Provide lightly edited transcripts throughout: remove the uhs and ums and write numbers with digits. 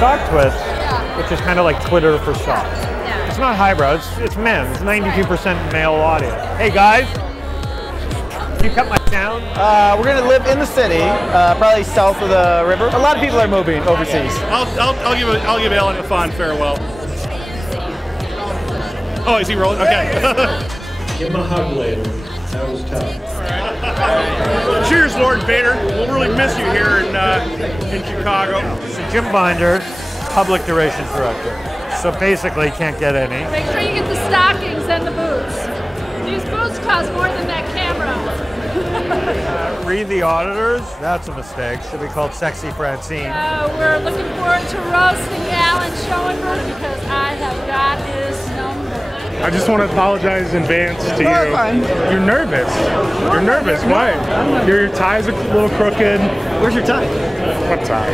StockTwits, which is kind of like Twitter for stocks. It's not highbrow, it's men. It's 92% male audience. Hey guys, can you cut my sound? We're gonna live in the city, probably south of the river. A lot of people are moving overseas. I'll give Alan a fond farewell. Oh, is he rolling? Okay. Give him a hug later. That was tough. Cheers, Lord Vader. We'll really miss you here in Chicago. So Jim Binder's public relations director. So basically, can't get any. Make sure you get the stockings and the boots. These boots cost more than that camera. Read the auditors. That's a mistake. Should be called Sexy Francine. We're looking forward to roasting Alan Schoenberg because I have got his number. I just want to apologize in advance to you. Fine. You're nervous. You're nervous. Why? Your tie's a little crooked. Where's your tie? What tie?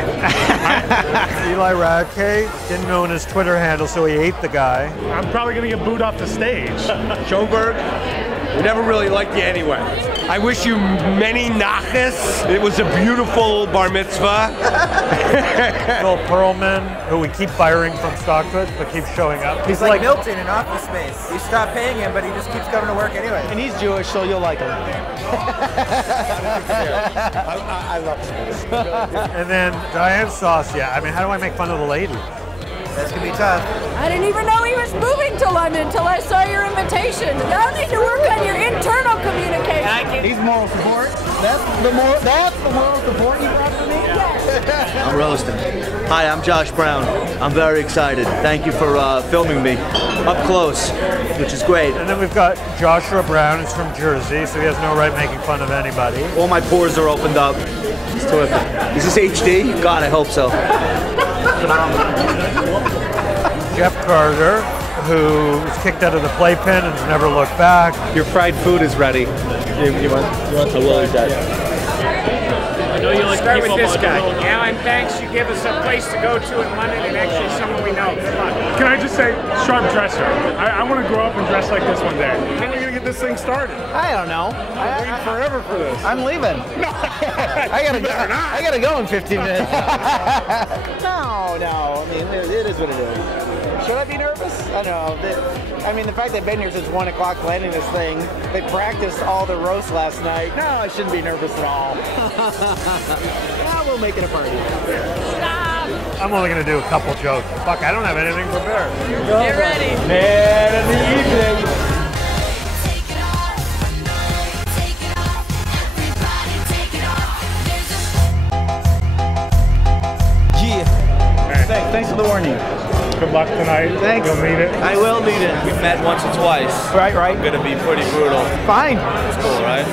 Eli Radke didn't know his Twitter handle, so he ate the guy. I'm probably going to get booed off the stage. Schoenberg, we never really liked you anyway. I wish you many nachas. It was a beautiful bar mitzvah. Phil Perlman, who we keep firing from StockTwits, but keeps showing up. He's like Milton in Office Space. You stop paying him, but he just keeps coming to work anyway. And he's Jewish, so you'll like him. I love him. And then Diane Saucia. I mean, how do I make fun of the lady? That's gonna be tough. I didn't even know he was moving to London until I saw your invitation. Y'all need to work on your internal communication. He's moral support. That's the moral support you brought for me? I'm roasting. Hi, I'm Josh Brown. I'm very excited. Thank you for filming me up close, which is great. And then we've got Joshua Brown, who's from Jersey, so he has no right making fun of anybody. All my pores are opened up. It's terrific. Is this HD? God, I hope so. Jeff Carter, who was kicked out of the playpen and has never looked back. Your fried food is ready. You want the lily dead. I know you like start with this guy. Alan, thanks. You give us a place to go to in London and actually someone we know. Good luck. Can I just say, sharp dresser. I want to grow up and dress like this one day. When are you going to get this thing started? I don't know. I'm waiting forever for this. I'm leaving. No. I gotta go in 15 minutes. No. I mean, it is what it is. Should I be nervous? I don't know. I mean, the fact that I've been here since 1 o'clock planning this thing, they practiced all the roast last night. No, I shouldn't be nervous at all. Yeah, we'll make it a party. Stop. I'm only going to do a couple jokes. Fuck, I don't have anything prepared. Get ready. Man in the evening. Thanks for the warning. Good luck tonight. Thanks. You'll need it. I will need it. We've met once or twice. Right. Gonna be pretty brutal. Fine. It's cool, right?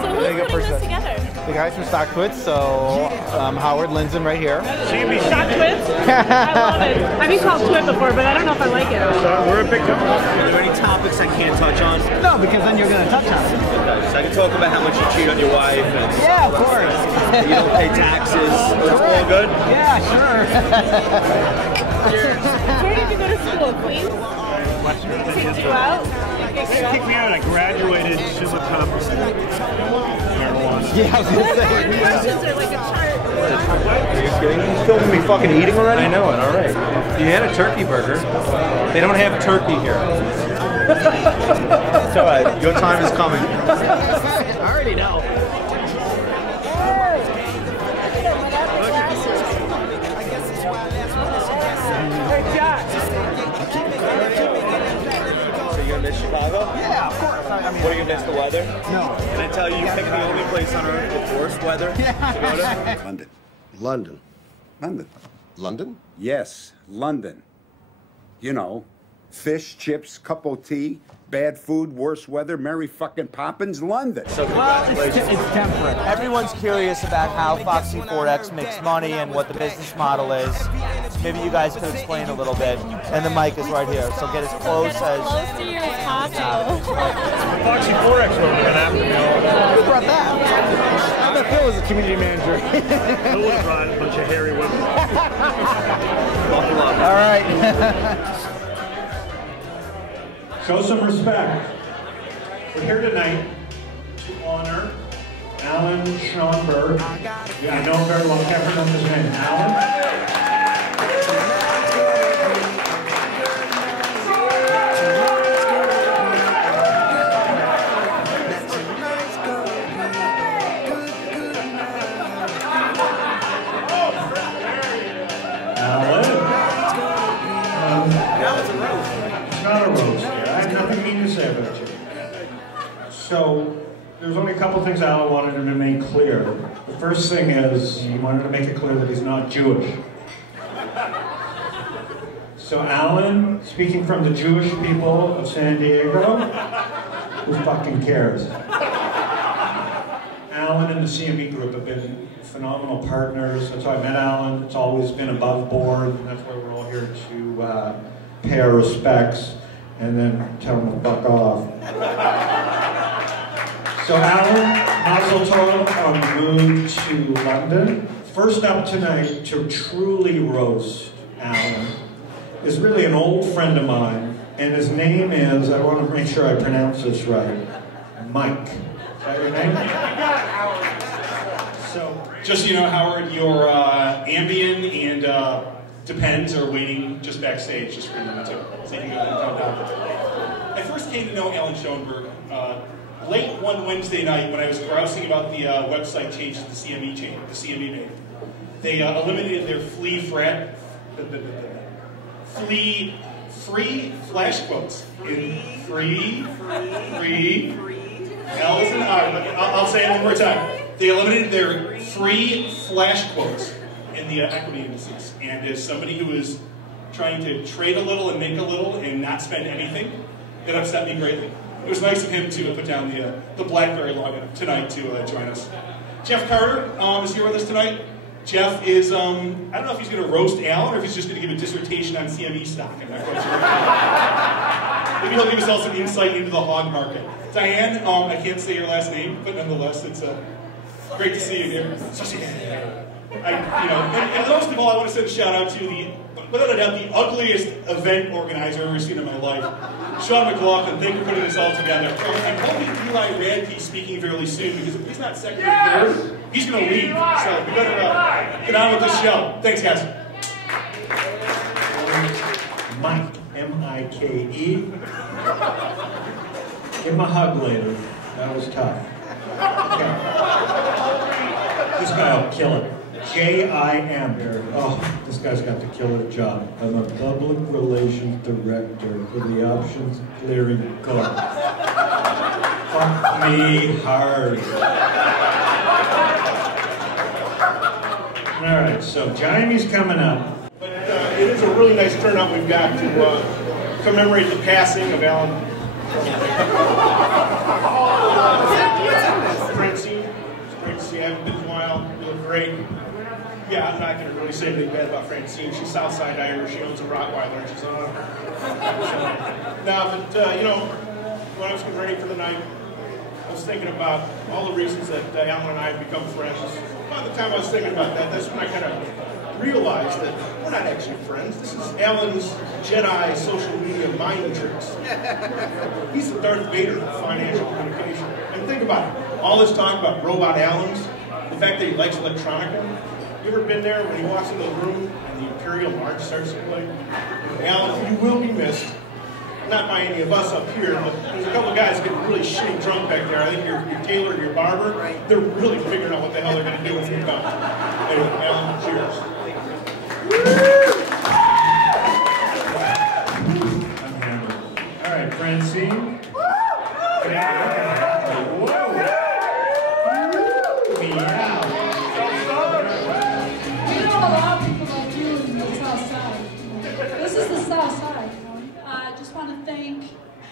So who's putting this together? The guys from StockTwits, so Howard Lindzen right here. StockTwits? I love it. I've been called Twit before, but I don't know if I like it. We're a big company. Are there any topics I can't touch on? No, because then you're going to touch on it. Okay, so I can talk about how much you cheat on your wife. And Yeah, of course. you don't pay taxes. That's all good? Yeah, sure. Where did you go to school, Queens? Kicked you out? They kicked me out. I graduated summa cum marijuana. Yeah, I was going to say. Questions are like a chart. Are you kidding? You filming me fucking eating already? I know it, all right. You had a turkey burger. They don't have turkey here. It's all right. Your time is coming. I already know. So you're gonna miss Chicago? Yeah, of course. I mean, What, are you gonna miss the weather? No. Can I tell you, you picked the only place on earth with worse weather to go to? London. London. London. London? Yes, London. You know, fish, chips, cup of tea, bad food, worse weather, Mary fucking Poppins, London. So Well, congratulations. it's temperate. Everyone's curious about how Foxy 4X makes money and what the business model is. Maybe you guys could explain a little bit. And the mic is right here, so get as close as... Close to you as possible. Foxy 4X would have been after me all day. Who brought that? I thought Phil was a community manager. Who would have brought a bunch of hairy women? Buckle up. All right. Show some respect. We're here tonight to honor Alan Schoenberg. Yeah, I know him very well. I can't pronounce his name. Alan. So, there's only a couple things Alan wanted him to make clear. The first thing is, he wanted to make it clear that he's not Jewish. So Alan, speaking from the Jewish people of San Diego, who fucking cares? Alan and the CME group have been phenomenal partners. That's how I met Alan. It's always been above board, and that's why we're all here to pay our respects and then tell him to fuck off. So Alan, Mazel Tov on the move to London. First up tonight to truly roast Alan is really an old friend of mine, and his name is, I want to make sure I pronounce this right, Mike. Is that your name? So, just so you know, Howard, your Ambien and Depends are waiting just backstage, just for you too. So you can go ahead and come down. I first came to know Alan Schoenberg late one Wednesday night when I was grousing about the website changes the CME made. They eliminated their free flash quotes. Free. L is an I. I'll say it one more time. They eliminated their free flash quotes in the equity indices. And as somebody who is trying to trade a little and make a little and not spend anything, it upset me greatly. It was nice of him to put down the BlackBerry login tonight to join us. Jeff Carter is here with us tonight. Jeff is, I don't know if he's going to roast Alan or if he's just going to give a dissertation on CME stock. I'm not quite sure. Maybe he'll give us all some insight into the hog market. Diane, I can't say your last name, but nonetheless, it's great to see you here. And most of all, I want to send a shout out to without a doubt, the ugliest event organizer I've ever seen in my life. Sean McLaughlin, thank you for putting this all together. I'm hoping Eli Radke speaking fairly soon, because if he's not secretary, he's going to leave. So we better get on with this show. Thanks, guys. Mike, M-I-K-E. Give him a hug later. That was tough. Okay. This guy will kill it. J-I-M. Oh, this guy's got the killer job. I'm a public relations director for the Options Clearing Co. Fuck me hard. All right, so Jamie's coming up. But it is a really nice turnout we've got to commemorate the passing of Alan. Francine, it's great to see you. I haven't been in a while. You look great. Yeah, I'm not going to really say anything bad about Francine. She's Southside Irish. She owns a Rottweiler, and she's on her. No, but, when I was getting ready for the night, I was thinking about all the reasons that Alan and I have become friends. By the time I was thinking about that, that's when I kind of realized that we're not actually friends. This is Alan's Jedi social media mind tricks. He's the Darth Vader of financial communication. And think about it. All this talk about Robot Allen's, the fact that he likes electronica. You ever been there when he walks into the room and the Imperial March starts to play? Alan, you will be missed. Not by any of us up here, but there's a couple of guys getting really shitty drunk back there. I think your tailor and your barber, they're really figuring out what the hell they're going to do when you come. Anyway, Alan, cheers. All right, Francine. Thank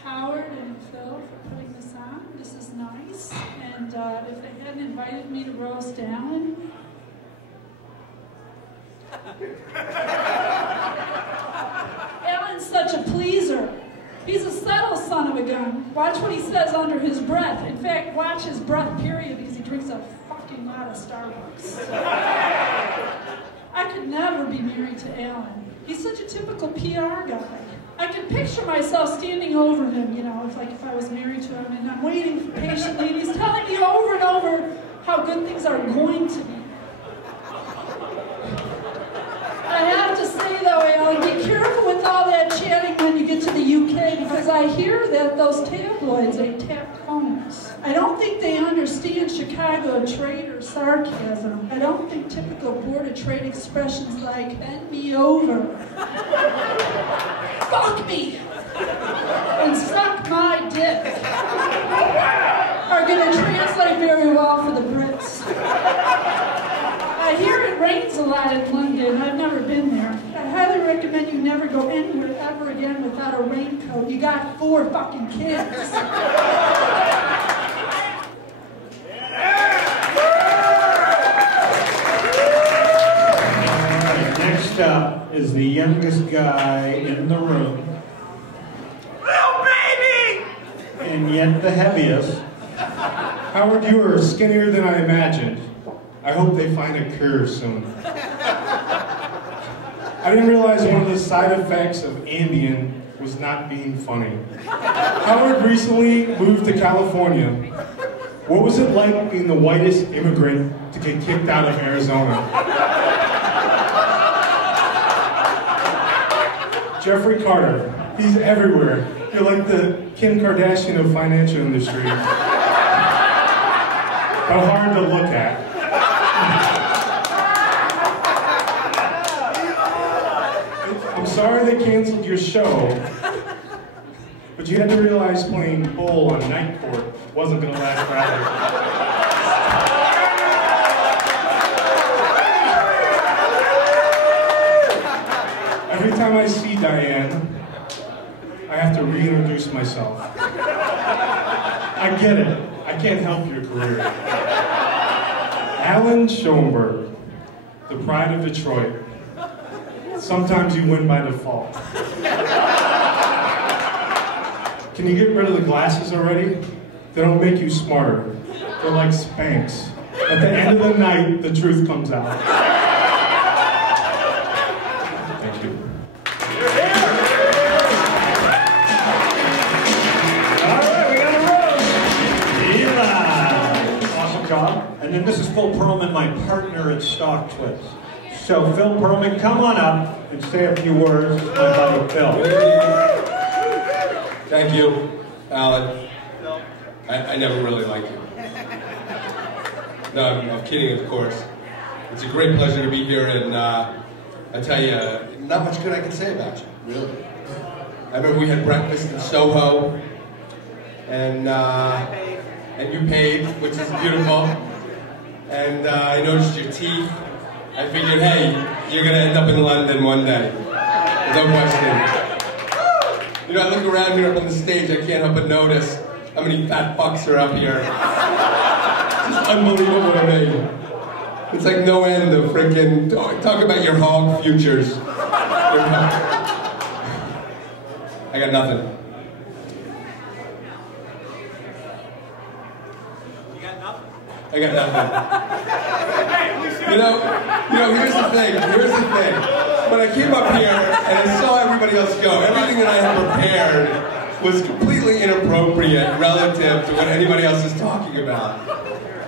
Howard and Phil for putting this on. This is nice. And if they hadn't invited me to roast Alan, Alan's such a pleaser. He's a subtle son of a gun. Watch what he says under his breath. In fact, watch his breath, period, because he drinks a fucking lot of Starbucks. I could never be married to Alan. He's such a typical PR guy. I can picture myself standing over him, it's like if I was married to him, and I'm waiting patiently, and he's telling me over and over, how good things are going to be. I have to say though, Alan, be careful with all that chatting when you get to the UK, because I hear that those tabloids attack homes. I don't think they understand Chicago trade or sarcasm. I don't think typical Board of Trade expressions like "bend me over," "fuck me," and "suck my dick" are going to translate very well for the Brits. I hear it rains a lot in London. I've never been there. I highly recommend you never go anywhere ever again without a raincoat. You got 4 fucking kids. Alright, next up is the youngest guy in the room. Little baby! And yet the heaviest. Howard, you are skinnier than I imagined. I hope they find a cure soon. I didn't realize one of the side effects of Ambien was not being funny. Howard recently moved to California. What was it like being the whitest immigrant to get kicked out of Arizona? Jeffrey Carter, he's everywhere. You're like the Kim Kardashian of financial industry. But hard to look at. I'm sorry they canceled your show, but you had to realize playing bull on night court wasn't going to last forever. Every time I see Diane, I have to reintroduce myself. I get it. I can't help your career. Alan Schoenberg, the pride of Detroit. Sometimes you win by default. Can you get rid of the glasses already? They don't make you smarter. They're like Spanx. At the end of the night, the truth comes out. Thank you. And then this is Phil Perlman, my partner at Stock Twist. So Phil Perlman, come on up and say a few words to my buddy Phil. Thank you, Alan. I never really liked you. No, I'm kidding, of course. It's a great pleasure to be here, and I tell you, not much good I can say about you, really. I remember we had breakfast in Soho, and you paid, which is beautiful. And I noticed your teeth. I figured, hey, you're gonna end up in London one day. No question. You know, I look around here up on the stage, I can't help but notice how many fat fucks are up here. Just unbelievable to me. It's like no end of freaking, talk about your hog futures. I got nothing. I got nothing. You know, here's the thing. When I came up here and I saw everybody else go, everything that I had prepared was completely inappropriate relative to what anybody else is talking about.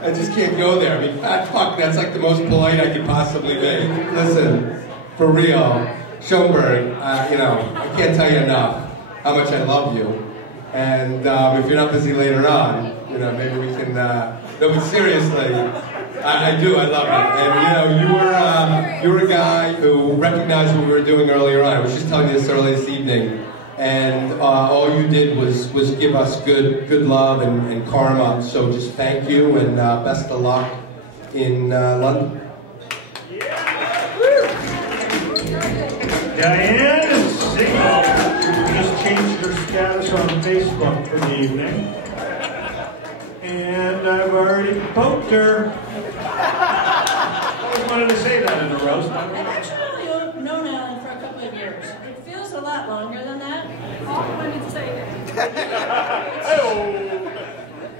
I just can't go there. I mean, fat fuck, that's like the most polite I could possibly be. Listen, for real, Schoenberg, you know, I can't tell you enough how much I love you. And if you're not busy later on, you know, maybe we can, no, but seriously, I do, I love it. And you know, you were a guy who recognized what we were doing earlier on. I was just telling you this earlier this evening. And all you did was give us good love and karma. So just thank you and best of luck in London. Diane is single. Just changed her status on Facebook for the evening. And I've already poked her. I always wanted to say that in a roast. I've actually known Alan for a couple of years. It feels a lot longer than that. All women say that.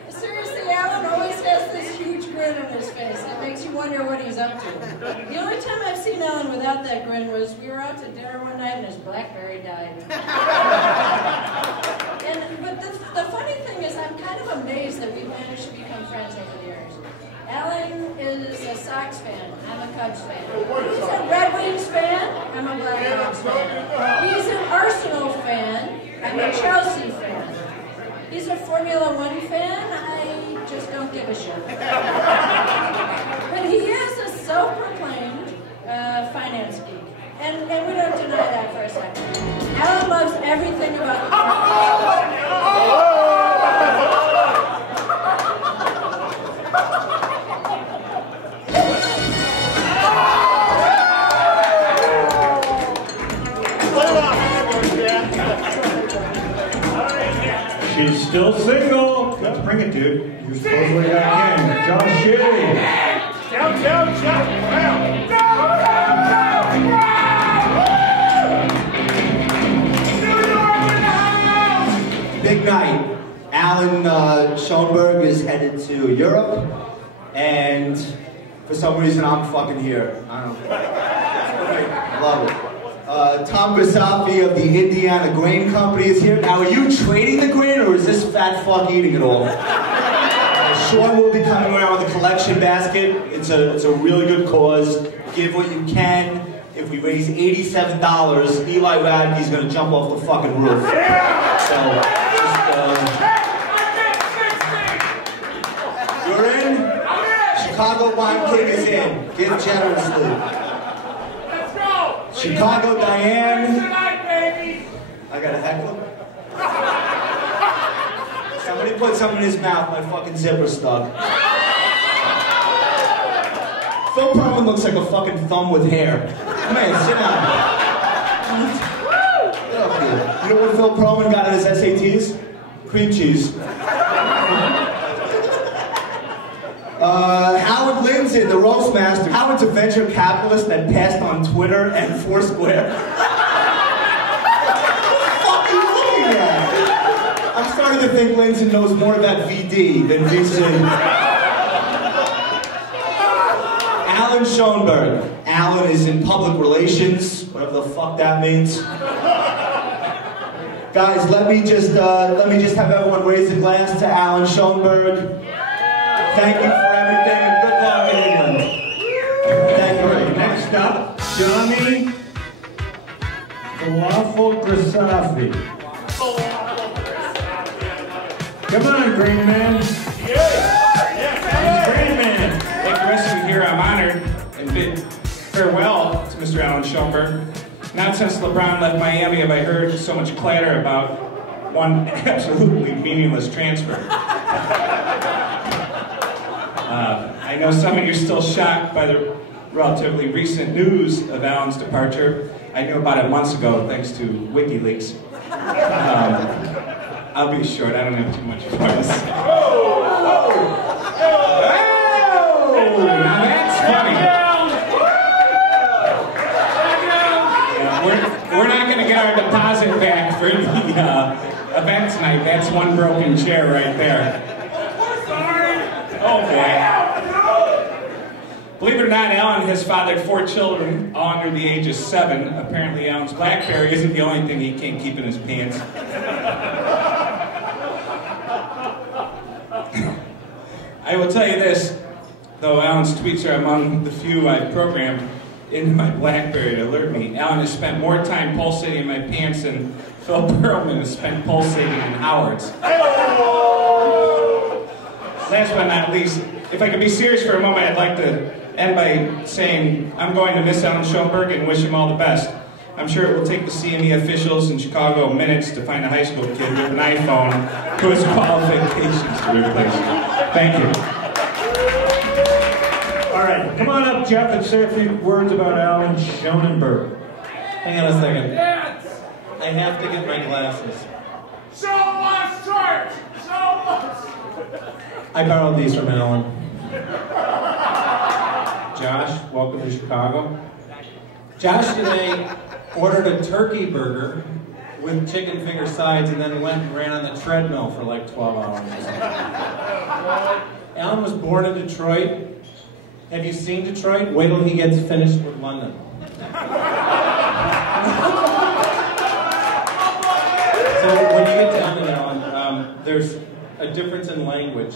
Seriously, Alan always has this huge grin on his face. It makes you wonder what he's up to. The only time I've seen Alan without that grin was we were out to dinner one night and his BlackBerry died. But the funny thing is, I'm kind of amazed that we've managed to become friends over the years. Alan Cubs fan. He's a Red Wings fan. I'm a Blackhawks fan. He's an Arsenal fan. I'm a Chelsea fan. He's a Formula One fan. I just don't give a shit. But he is a self-proclaimed finance geek. And we don't deny that for a second. Alan loves everything about the She's still single. Let's bring it, dude. You're supposedly back in. Josh Shea. Down, down. Big night. Alan Schoenberg is headed to Europe, and for some reason I'm fucking here. I don't know. I love it. Tom Grisafi of the Indiana Grain Company is here. Now, are you trading the grain, or is this fat fuck eating it all? Sean will be coming around with a collection basket. It's a really good cause. Give what you can. If we raise $87, Eli Radke's gonna jump off the fucking roof. So, you're in? Chicago Wine King is in. Give generously. Let's go! Chicago Diane. Tonight, baby! I got a heckler. Somebody put something in his mouth, my fucking zipper stuck. Phil Perlman looks like a fucking thumb with hair. Man, sit down. Get up here. You know what Phil Perlman got in his SATs? Cream cheese. Howard Lynn's in, the roast master. Howard's a venture capitalist that passed on Twitter and Foursquare. What the fuck are you looking at? I'm starting to think Lindsay knows more about VD than VC. Alan Schoenberg. Alan is in public relations, whatever the fuck that means. Guys, let me just have everyone raise a glass to Alan Schoenberg. Thank you for everything, and good luck in England. Thank you. Next up, Johnny Falafel Grisafi. Come on, Green Man. Green Man. Like the rest of you here, I'm honored and bid farewell to Mr. Alan Schoenberg. Not since LeBron left Miami have I heard so much clatter about one absolutely meaningless transfer. I know some of you are still shocked by the relatively recent news of Alan's departure. I knew about it months ago, thanks to WikiLeaks. I'll be short, I don't have too much voice. Now that's funny. We're not going to get our deposit back for the event tonight. That's one broken chair right there. Oh boy. Believe it or not, Alan has fathered 4 children, all under the age of 7. Apparently Alan's BlackBerry isn't the only thing he can't keep in his pants. I will tell you this, though Alan's tweets are among the few I've programmed into my BlackBerry to alert me. Alan has spent more time pulsating in my pants than Phil Perlman has spent pulsating in Howard's. Last but not least, if I could be serious for a moment, I'd like to end by saying I'm going to miss Alan Schoenberg and wish him all the best. I'm sure it will take the CME officials in Chicago minutes to find a high school kid with an iPhone who has qualifications to replace him. Thank you. All right, come on up, Jeff, and say a few words about Alan Schoenberg. Hang on a second. I have to get my glasses. So much church! So much! I borrowed these from Alan. Josh, welcome to Chicago. Josh today ordered a turkey burger with chicken finger sides and then went and ran on the treadmill for like 12 hours. Alan was born in Detroit. Have you seen Detroit? Wait till he gets finished with London. So when you get down to Alan, there's a difference in language.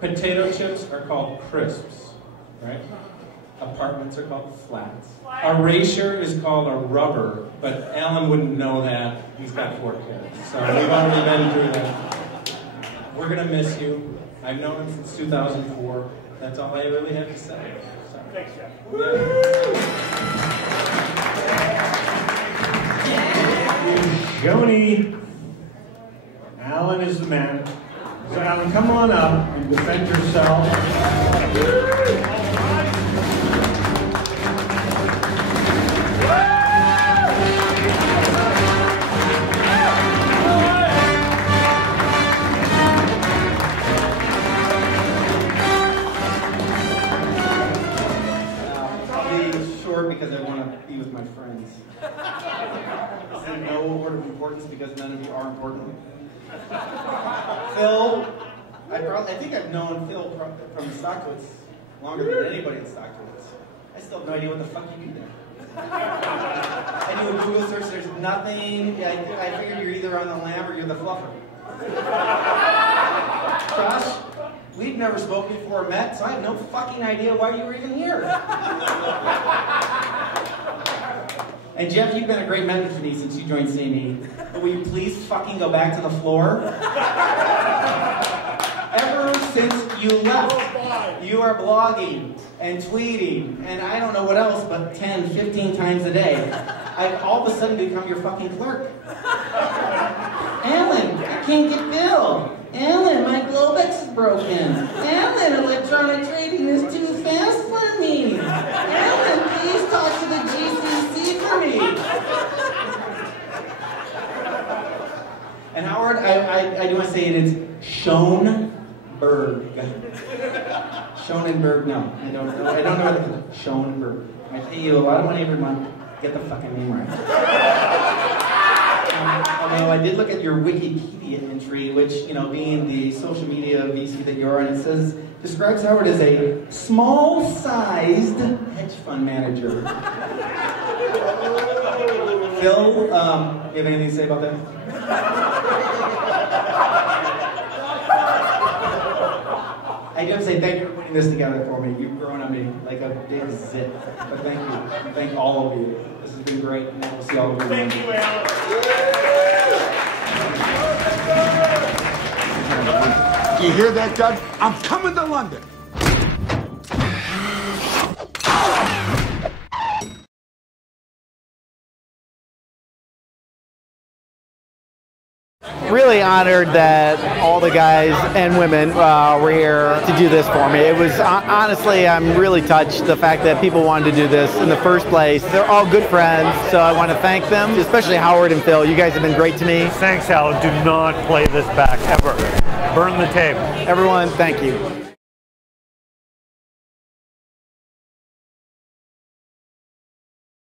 Potato chips are called crisps, right? Apartments are called flats. Erasure is called a rubber, but Alan wouldn't know that. He's got 4 kids. So we've already been through that. We're going to miss you. I've known him since 2004. That's all I really have to say. So. Thanks, Jeff. Joni, Alan is the man. So Alan, come on up and defend yourself. Because I want to be with my friends. And no order of importance because none of you are important. Phil, I think I've known Phil from Stockwoods longer than anybody in Stockwoods. I still have no idea what the fuck you do there. I do a Google search, there's nothing. I figured you're either on the lam or you're the fluffer. Josh, we've never spoken before or met, so I have no fucking idea why you were even here. And Jeff, you've been a great mentor to me since you joined CME. But will you please fucking go back to the floor? Ever since you left, you are blogging and tweeting and I don't know what else, but 10, 15 times a day. I've all of a sudden become your fucking clerk. Alan, I can't get Bill. Alan, my Globex is broken. Alan, electronic trading is too fast for me. Alan, please talk to the GCC for me. And Howard, I do want to say it is Schoenberg. Schoenberg, no. I don't know what it is. Schoenberg. I pay you a lot of money every month. Get the fucking name right. Although I did look at your Wikipedia entry, which, you know, being the social media VC that you are, and it says, describes Howard as a small-sized hedge fund manager. Phil, you have anything to say about that? I do have to say thank you for putting this together for me. You've grown on me like a big zit. But thank you. Thank all of you. This has been great, and we'll see all of you. Thank you, Alan. You hear that, Doug? I'm coming to London. Really honored that all the guys and women were here to do this for me. It was honestly, I'm really touched the fact that people wanted to do this in the first place. They're all good friends, so I want to thank them, especially Howard and Phil. You guys have been great to me. Thanks, Alan. Do not play this back, ever. Burn the tape. Everyone, thank you.